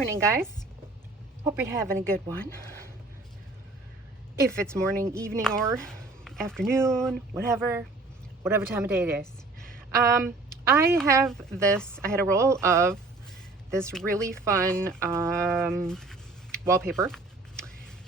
morning, guys. Hope you're having a good one. If it's morning, evening, or afternoon, whatever time of day it is. I had a roll of this really fun wallpaper,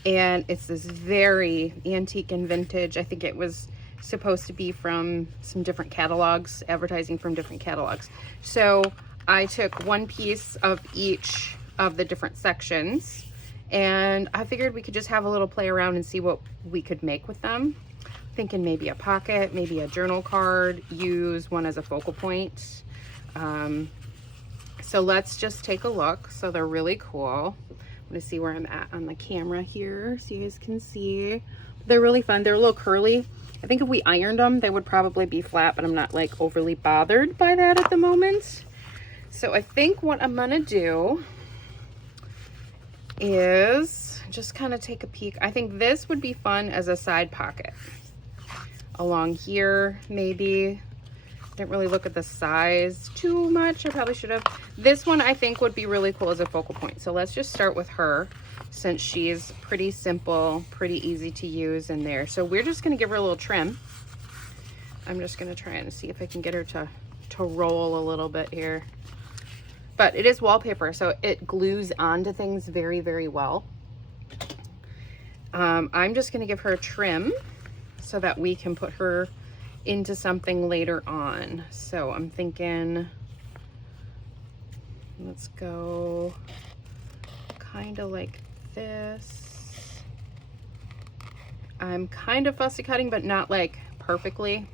and it's this very antique and vintage. I think it was supposed to be from some different catalogs, advertising from different catalogs. So I took one piece of each of the different sections, and I figured we could just have a little play around and see what we could make with them. Thinking maybe a pocket, maybe a journal card, use one as a focal point. So let's just take a look. So they're really cool. I'm gonna see where I'm at on the camera here so you guys can see. They're really fun. They're a little curly. I think if we ironed them, they would probably be flat, but I'm not like overly bothered by that at the moment. So I think what I'm gonna do is just kind of take a peek. I think this would be fun as a side pocket. Along here, maybe. Didn't really look at the size too much. I probably should have. This one I think would be really cool as a focal point. So let's just start with her, since she's pretty simple, pretty easy to use in there. So we're just gonna give her a little trim. I'm just gonna try and see if I can get her to roll a little bit here. But it is wallpaper, so it glues onto things very, very well. I'm just gonna give her a trim so that we can put her into something later on. So I'm thinking, let's go kind of like this. I'm kind of fussy cutting, but not like perfectly.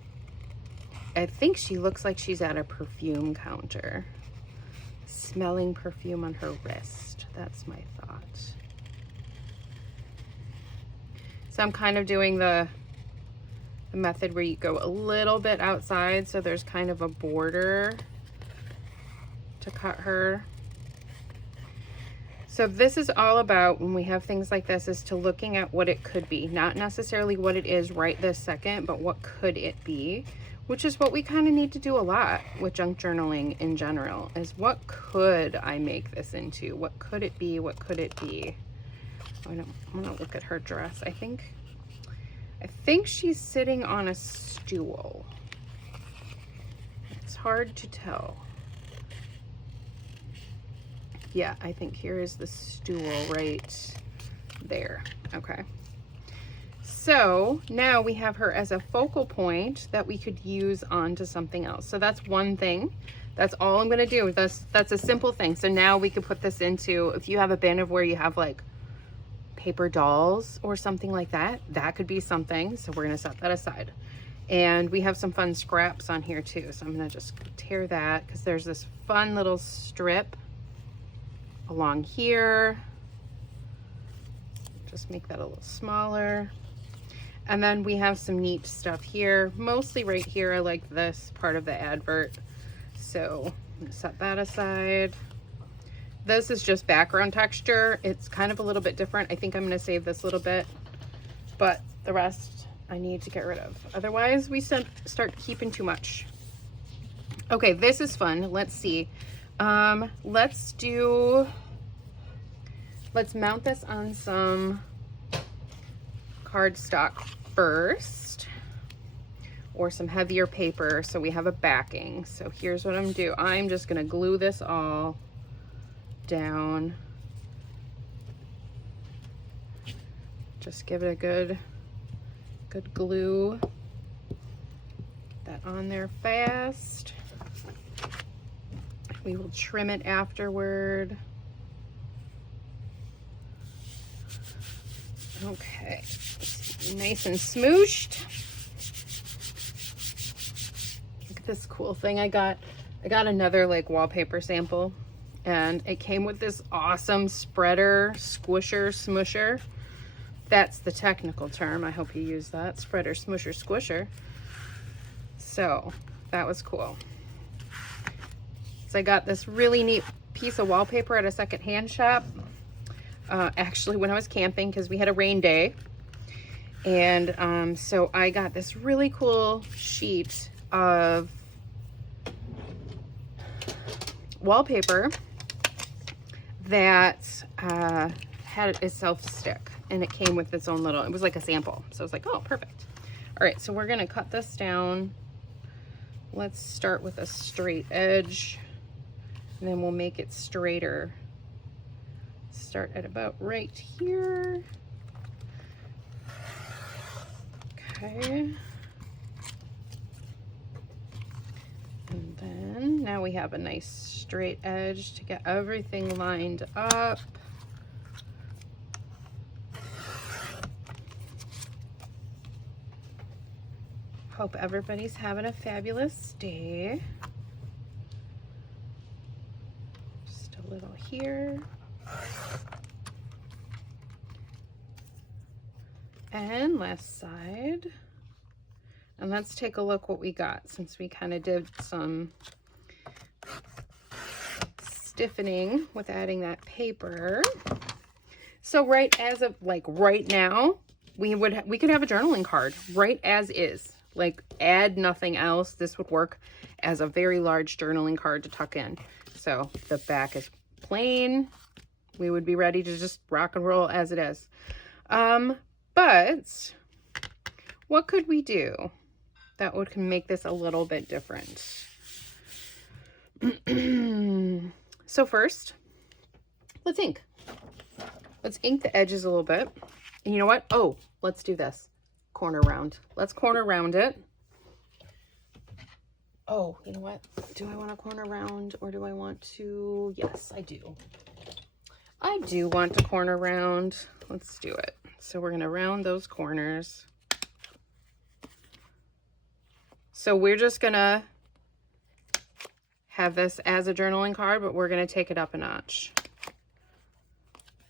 I think she looks like she's at a perfume counter, smelling perfume on her wrist. That's my thought. So I'm kind of doing the method where you go a little bit outside, so there's kind of a border to cut her. So this is all about, when we have things like this, is to looking at what it could be, not necessarily what it is right this second, but what could it be, which is what we kind of need to do a lot with junk journaling in general, is what could I make this into? What could it be? What could it be? I'm gonna look at her dress. I think she's sitting on a stool. It's hard to tell. Yeah, I think here is the stool right there. Okay. So now we have her as a focal point that we could use onto something else. So that's one thing. That's all I'm gonna do. That's a simple thing. So now we could put this into, if you have a bin of where you have like paper dolls or something like that, that could be something. So we're gonna set that aside. And we have some fun scraps on here too. So I'm gonna just tear that, because there's this fun little strip along here. Just make that a little smaller. And then we have some neat stuff here, mostly right here. I like this part of the advert. So I'm gonna set that aside. This is just background texture. It's kind of a little bit different. I think I'm gonna save this little bit, but the rest I need to get rid of. Otherwise we start keeping too much. Okay, this is fun. Let's see. Let's mount this on some cardstock first, or some heavier paper, so we have a backing. So here's what I'm gonna do. I'm just gonna glue this all down. Just give it a good glue. Get that on there fast. We will trim it afterward. Okay, nice and smooshed. Look at this cool thing I got. I got another like wallpaper sample, and it came with this awesome spreader, squisher, smusher. That's the technical term. I hope you use that. Spreader, smusher, squisher. So that was cool. So I got this really neat piece of wallpaper at a secondhand shop. Actually, when I was camping, because we had a rain day. And so I got this really cool sheet of wallpaper that had a self-stick, and it came with its own little, it was like a sample. So I was like, oh, perfect. All right, so we're gonna cut this down. Let's start with a straight edge, and then we'll make it straighter. Start at about right here. Okay. And then now we have a nice straight edge to get everything lined up. Hope everybody's having a fabulous day. Just a little here. And last side. And let's take a look what we got, since we kind of did some stiffening with adding that paper. So right as of like right now, we could have a journaling card right as is. Like, add nothing else. This would work as a very large journaling card to tuck in. So the back is plain. We would be ready to just rock and roll as it is. But what could we do that would make this a little bit different? So first, let's ink. Let's ink the edges a little bit. And you know what? Oh, let's do this. Corner round. Let's corner round it. Oh, you know what? Do I want a corner round, or do I want to? Yes, I do. I do want to corner round. Let's do it. So we're going to round those corners. So we're just going to have this as a journaling card, but we're going to take it up a notch.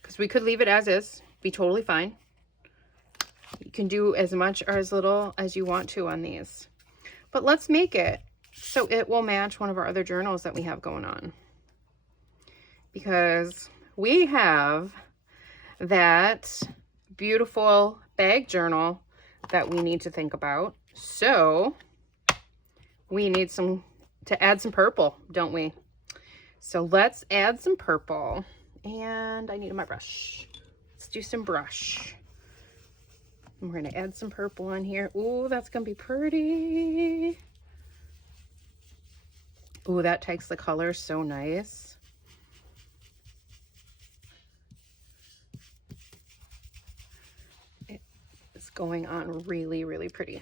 Because we could leave it as is, be totally fine. You can do as much or as little as you want to on these. But let's make it so it will match one of our other journals that we have going on. Because we have that beautiful bag journal that we need to think about. So we need to add some purple, don't we? So let's add some purple. And I need my brush. Let's do some brush. And we're going to add some purple on here. Ooh, that's going to be pretty. Ooh, that takes the color so nice. It is going on really, really pretty.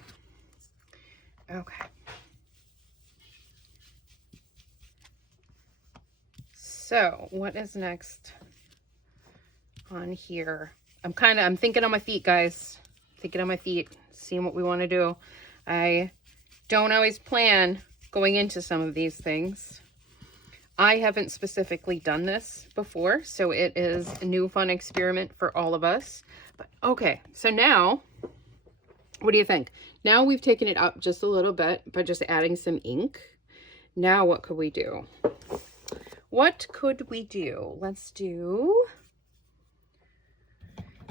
Okay. So what is next on here? I'm thinking on my feet, guys. Thinking on my feet, seeing what we want to do. I don't always plan going into some of these things. I haven't specifically done this before, so it is a new fun experiment for all of us. But okay, so now, what do you think? Now we've taken it up just a little bit by just adding some ink. Now what could we do? What could we do? Let's do,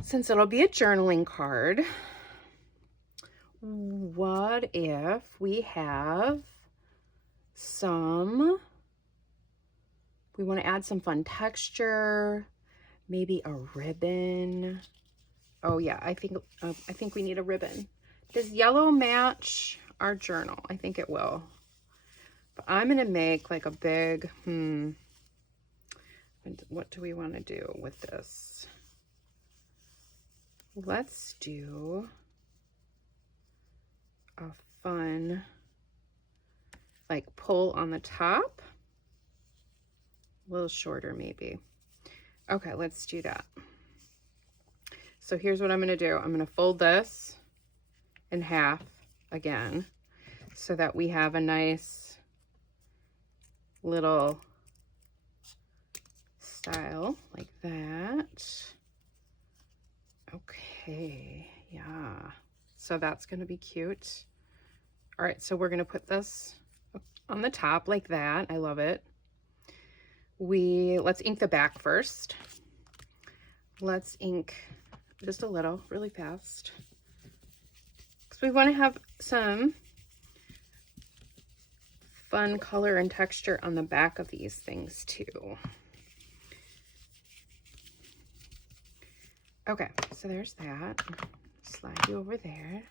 since it'll be a journaling card, what if we have we want to add some fun texture, maybe a ribbon. Oh yeah, I think we need a ribbon. Does yellow match our journal? I think it will. But I'm going to make like a big, what do we want to do with this? Let's do a fun, like, pull on the top. A little shorter maybe. Okay, let's do that. So here's what I'm going to do. I'm going to fold this in half again so that we have a nice little style like that. Okay, yeah. So that's going to be cute. All right, so we're going to put this on the top like that. I love it. Let's ink the back first. Let's ink just a little, really fast. Because we want to have some fun color and texture on the back of these things too. Okay, so there's that. Slide you over there.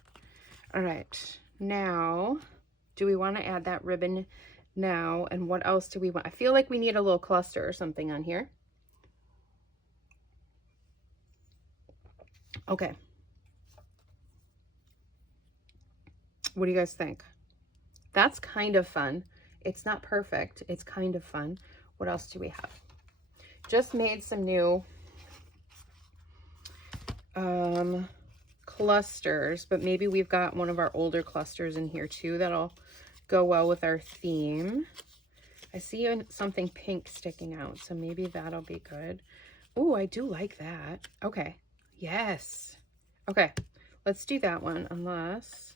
All right, now, do we want to add that ribbon now? And what else do we want? I feel like we need a little cluster or something on here. Okay. What do you guys think? That's kind of fun. It's not perfect. It's kind of fun. What else do we have? Just made some new clusters, but maybe we've got one of our older clusters in here too that'll go well with our theme. I see something pink sticking out, so maybe that'll be good. Oh, I do like that. Okay. Yes. Okay. Let's do that one, unless...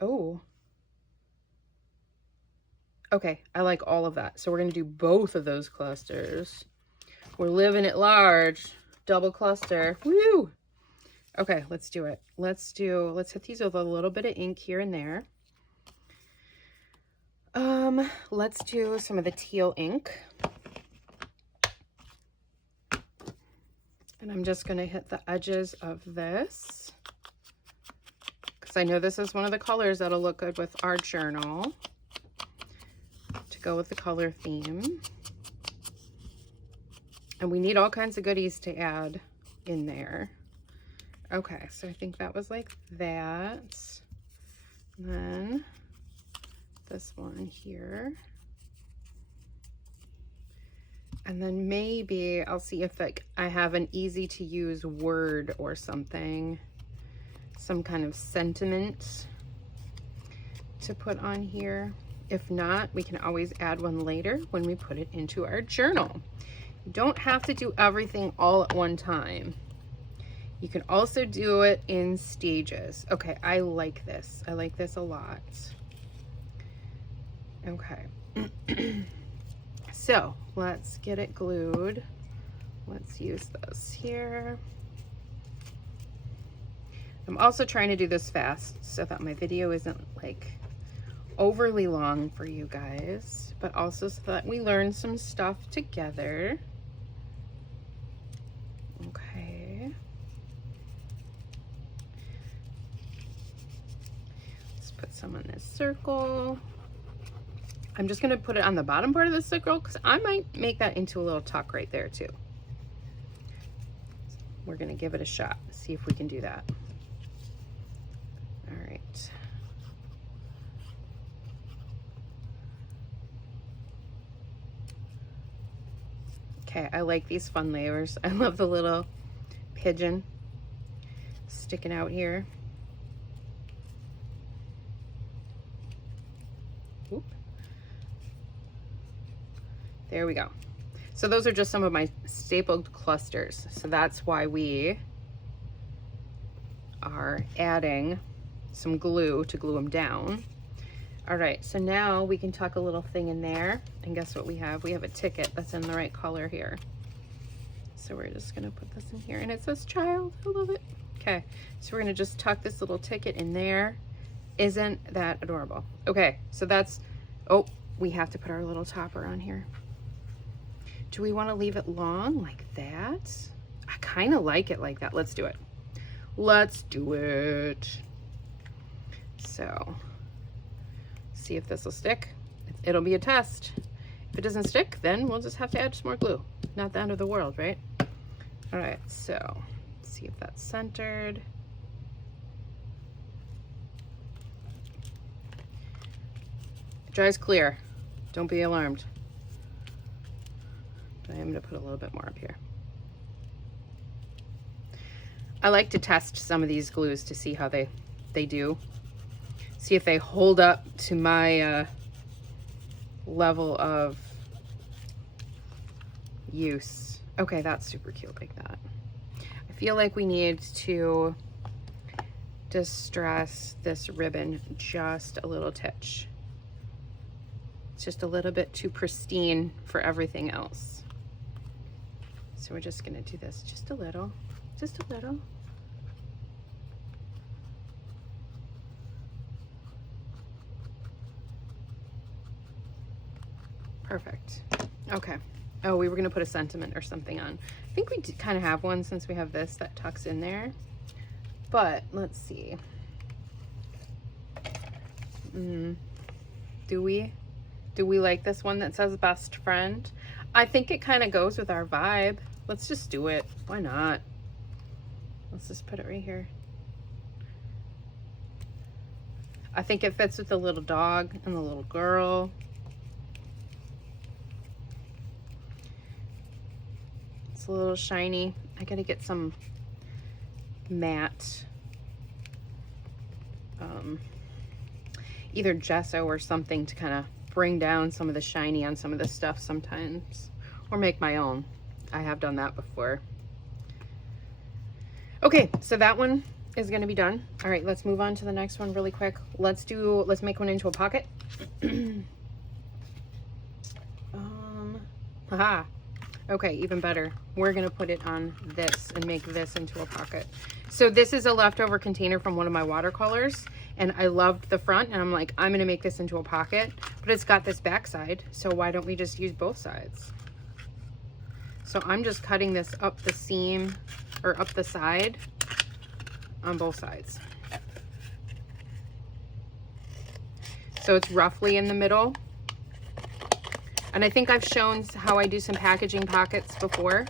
Oh. Okay, I like all of that. So we're going to do both of those clusters. We're living it large. Double cluster. Woo! Okay, let's do it. Let's hit these with a little bit of ink here and there. Let's do some of the teal ink. And I'm just going to hit the edges of this, because I know this is one of the colors that'll look good with our journal to go with the color theme. And we need all kinds of goodies to add in there. Okay, so I think that was like that. And then this one here. And then maybe I'll see if I have an easy to use word or something, some kind of sentiment to put on here. If not, we can always add one later when we put it into our journal. You don't have to do everything all at one time. You can also do it in stages. Okay, I like this. I like this a lot. Okay. So let's get it glued. Let's use this here. I'm also trying to do this fast so that my video isn't like overly long for you guys, but also so that we learn some stuff together. Okay. Let's put some on this circle. I'm just gonna put it on the bottom part of the circle because I might make that into a little tuck right there too. We're gonna give it a shot, see if we can do that. All right. Okay, I like these fun layers. I love the little pigeon sticking out here. Oop. There we go. So those are just some of my stapled clusters. So that's why we are adding some glue to glue them down. All right, so now we can tuck a little thing in there. And guess what we have? We have a ticket that's in the right color here. So we're just gonna put this in here, and it says child. I love it. Okay, so we're gonna just tuck this little ticket in there. Isn't that adorable? Okay, so that's, oh, we have to put our little topper on here. Do we want to leave it long like that? I kind of like it like that. Let's do it. Let's do it. So, see if this will stick. It'll be a test. If it doesn't stick, then we'll just have to add some more glue. Not the end of the world, right? All right, so see if that's centered. It dries clear. Don't be alarmed. But I am going to put a little bit more up here. I like to test some of these glues to see how they do. See if they hold up to my level of use. Okay, that's super cute like that. I feel like we need to distress this ribbon just a little titch. It's just a little bit too pristine for everything else. So we're just gonna do this just a little, just a little. Perfect. Okay. Oh, we were gonna put a sentiment or something on. I think we kind of have one since we have this that tucks in there. But let's see. Do we like this one that says best friend? I think it kind of goes with our vibe. Let's just do it. Why not? Let's just put it right here. I think it fits with the little dog and the little girl. It's a little shiny. I gotta get some matte, either gesso or something to kind of bring down some of the shiny on some of this stuff sometimes, or make my own. I have done that before. Okay, so that one is going to be done. All right, let's move on to the next one really quick. Let's make one into a pocket. Haha. Okay, even better. We're gonna put it on this and make this into a pocket. So this is a leftover container from one of my watercolors, and I loved the front, and I'm like, I'm gonna make this into a pocket, but it's got this back side, so why don't we just use both sides? So I'm just cutting this up the seam, or up the side, on both sides. So it's roughly in the middle. And I think I've shown how I do some packaging pockets before.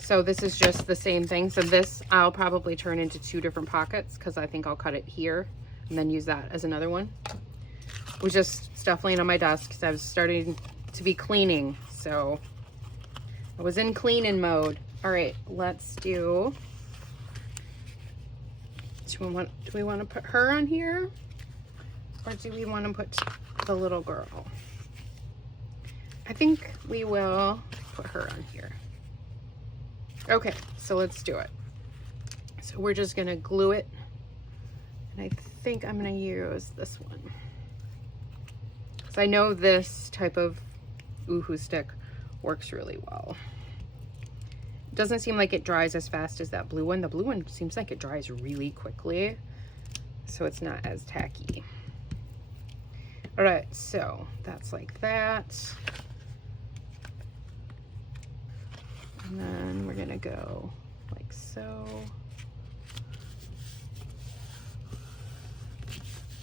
So this is just the same thing. So this I'll probably turn into 2 different pockets because I think I'll cut it here and then use that as another one. It was just stuff laying on my desk because I was starting to be cleaning. So I was in cleaning mode. All right, let's do we want to put her on here? Or do we want to put the little girl? I think we will put her on here. Okay, so let's do it. So we're just gonna glue it. And I think I'm gonna use this one. So I know this type of Oohoo stick works really well. It doesn't seem like it dries as fast as that blue one. The blue one seems like it dries really quickly, so it's not as tacky. All right, so that's like that. And then we're gonna go like so.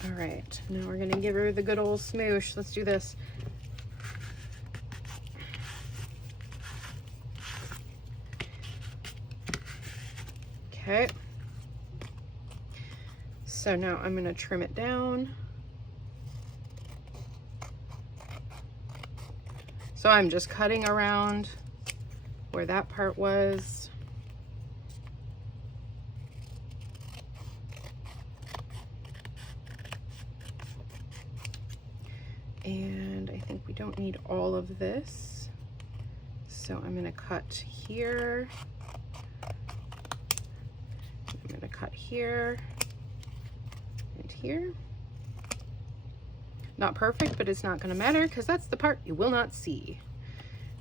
All right, now we're gonna give her the good old smoosh. Let's do this. Okay. So now I'm gonna trim it down. So I'm just cutting around where that part was. And I think we don't need all of this. So I'm gonna cut here. I'm gonna cut here and here. Not perfect, but it's not gonna matter because that's the part you will not see.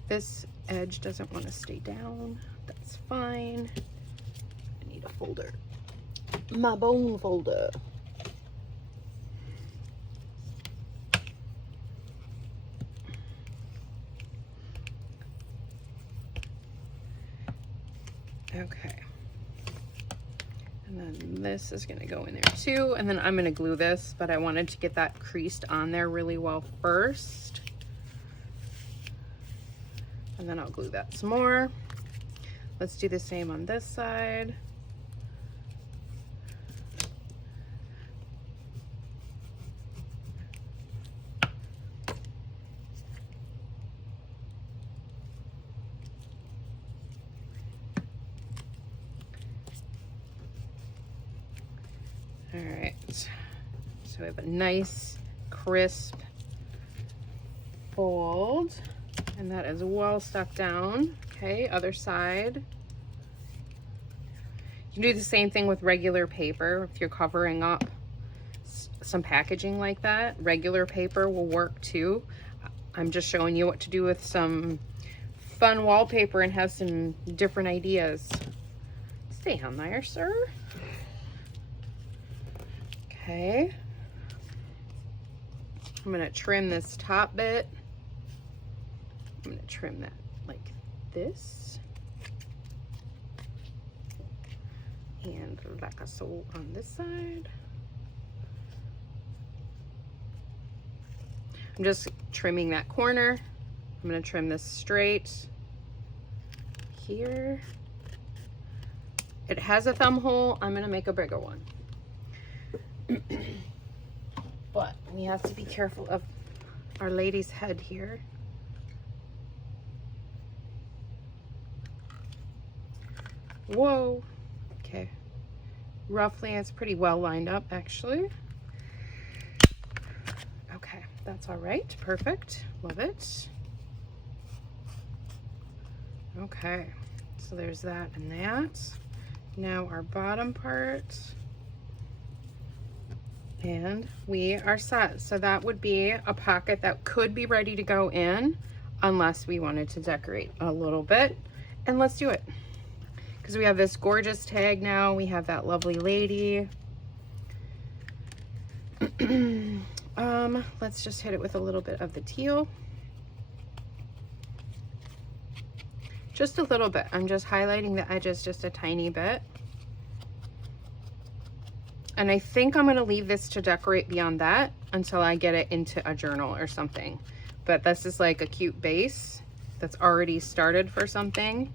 This edge doesn't want to stay down. That's fine. I need a folder. My bone folder. Okay. And then this is gonna go in there too. And then I'm gonna glue this, but I wanted to get that creased on there really well first. And then I'll glue that some more. Let's do the same on this side. All right, so we have a nice crisp fold, and that is well stuck down. Okay, other side. You can do the same thing with regular paper. If you're covering up some packaging like that, regular paper will work too. I'm just showing you what to do with some fun wallpaper and have some different ideas. Stay on there, sir. Okay. I'm gonna trim this top bit. I'm going to trim that like this. And like a so on this side. I'm just trimming that corner. I'm going to trim this straight here. It has a thumb hole. I'm going to make a bigger one. But we have to be careful of our lady's head here. Whoa. Okay. Roughly, it's pretty well lined up, actually. Okay, that's all right. Perfect. Love it. Okay, so there's that and that. Now our bottom part. And we are set. So that would be a pocket that could be ready to go in unless we wanted to decorate a little bit. And let's do it. Because we have this gorgeous tag now. We have that lovely lady. Let's just hit it with a little bit of the teal. Just a little bit. I'm just highlighting the edges just a tiny bit. And I think I'm going to leave this to decorate beyond that until I get it into a journal or something. But this is like a cute base that's already started for something.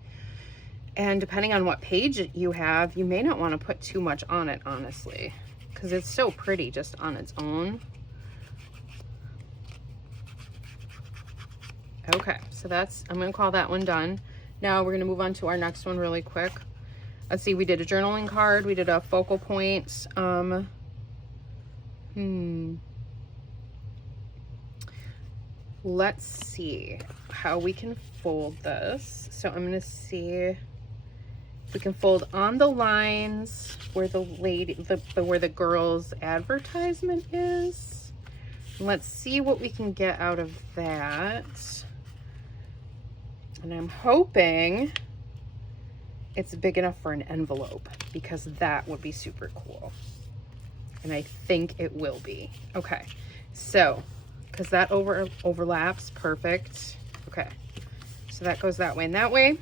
And depending on what page you have, you may not want to put too much on it, honestly, because it's so pretty just on its own. Okay, so that's, I'm going to call that one done. Now we're going to move on to our next one really quick. Let's see, we did a journaling card, we did a focal point. Let's see how we can fold this. So I'm going to see if we can fold on the lines where the lady, where the girl's advertisement is. Let's see what we can get out of that. And I'm hoping it's big enough for an envelope because that would be super cool. And I think it will be. Okay, so, because that overlaps, perfect. Okay, so that goes that way and that way.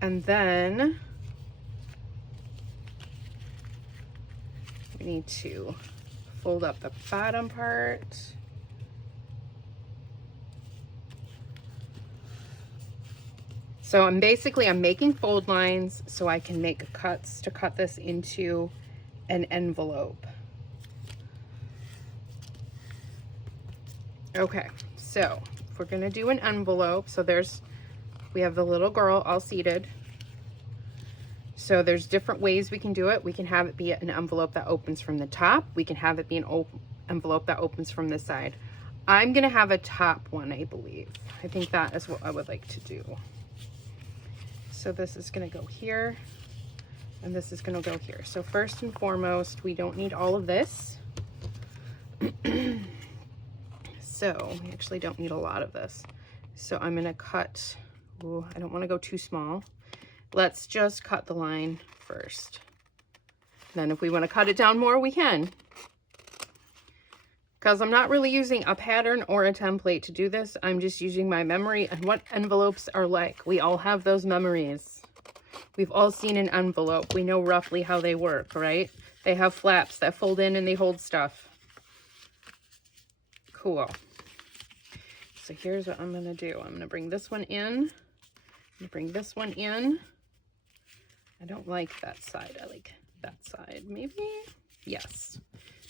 And then we need to fold up the bottom part. So I'm making fold lines so I can make cuts to cut this into an envelope. Okay, so if we're gonna do an envelope, so we have the little girl all seated. So there's different ways we can do it. We can have it be an envelope that opens from the top. We can have it be an envelope that opens from the side. I'm gonna have a top one, I believe. I think that is what I would like to do. So this is going to go here, and this is going to go here. So first and foremost, we don't need all of this. So we actually don't need a lot of this. So I'm going to cut, ooh, I don't want to go too small. Let's just cut the line first. Then if we want to cut it down more, we can. Because I'm not really using a pattern or a template to do this. I'm just using my memory and what envelopes are like. We all have those memories. We've all seen an envelope. We know roughly how they work, right? They have flaps that fold in and they hold stuff. Cool. So here's what I'm going to do. I'm going to bring this one in. I'm going to bring this one in. I don't like that side. I like that side. Maybe? Yes.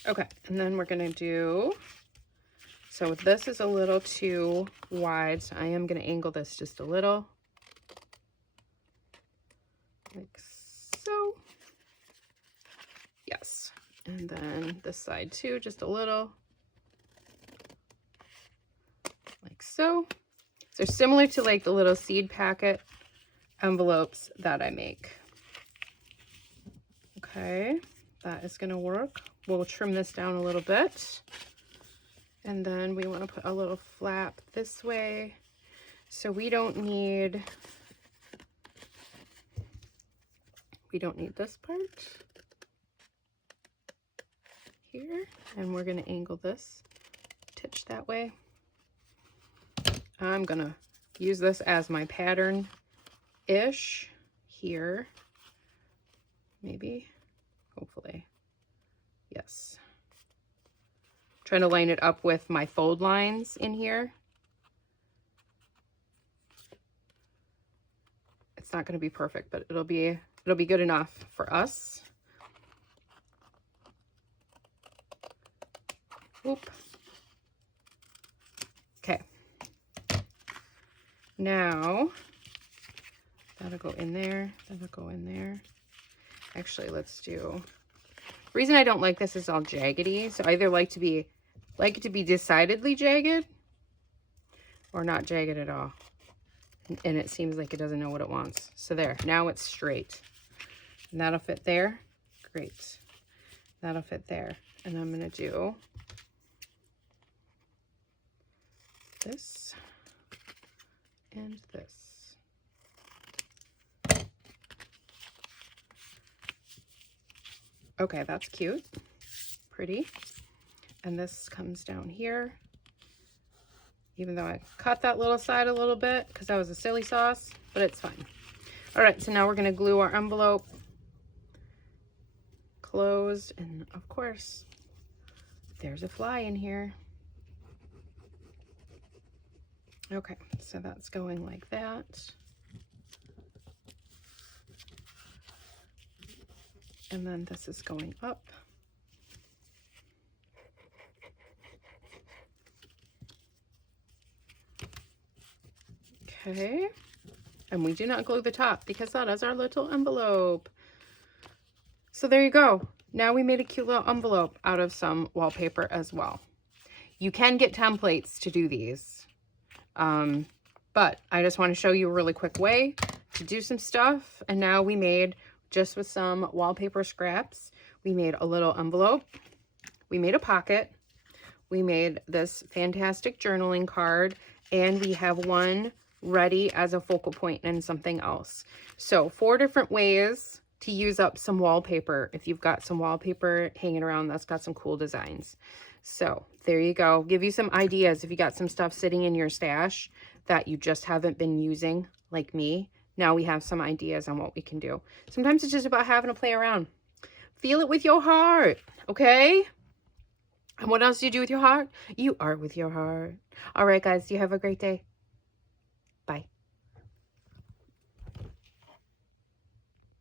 Okay, and then we're gonna do, so this is a little too wide, so I am gonna angle this just a little, like so. Yes, and then this side too, just a little, like so. So similar to like the little seed packet envelopes that I make. Okay, that is gonna work. We'll trim this down a little bit. And then we want to put a little flap this way. So we don't need this part here. And we're going to angle this, titch that way. I'm gonna use this as my pattern-ish here. Maybe, hopefully, yes. Trying to line it up with my fold lines in here. It's not gonna be perfect, but it'll be good enough for us. Oop. Okay. Now, that'll go in there, that'll go in there. Actually, let's do, the reason I don't like this is all jaggedy, so I either like it to be decidedly jagged or not jagged at all. And it seems like it doesn't know what it wants. So there, now it's straight. And that'll fit there. Great. That'll fit there. And I'm gonna do this and this. Okay, that's cute. Pretty. And this comes down here. Even though I cut that little side a little bit because that was a silly sauce, but it's fine. All right, so now we're gonna glue our envelope closed. And of course, there's a fly in here. Okay, so that's going like that. And then this is going up. Okay, and we do not glue the top because that is our little envelope. So there you go. Now we made a cute little envelope out of some wallpaper as well. You can get templates to do these. But I just want to show you a really quick way to do some stuff. And now we made, just with some wallpaper scraps, we made a little envelope. We made a pocket. We made this fantastic journaling card. And we have one ready as a focal point and something else. So 4 different ways to use up some wallpaper. If you've got some wallpaper hanging around that's got some cool designs. So there you go. Give you some ideas if you got some stuff sitting in your stash that you just haven't been using, like me. Now we have some ideas on what we can do. Sometimes it's just about having to play around. Feel it with your heart, okay? And what else do you do with your heart? You art with your heart. All right, guys, you have a great day.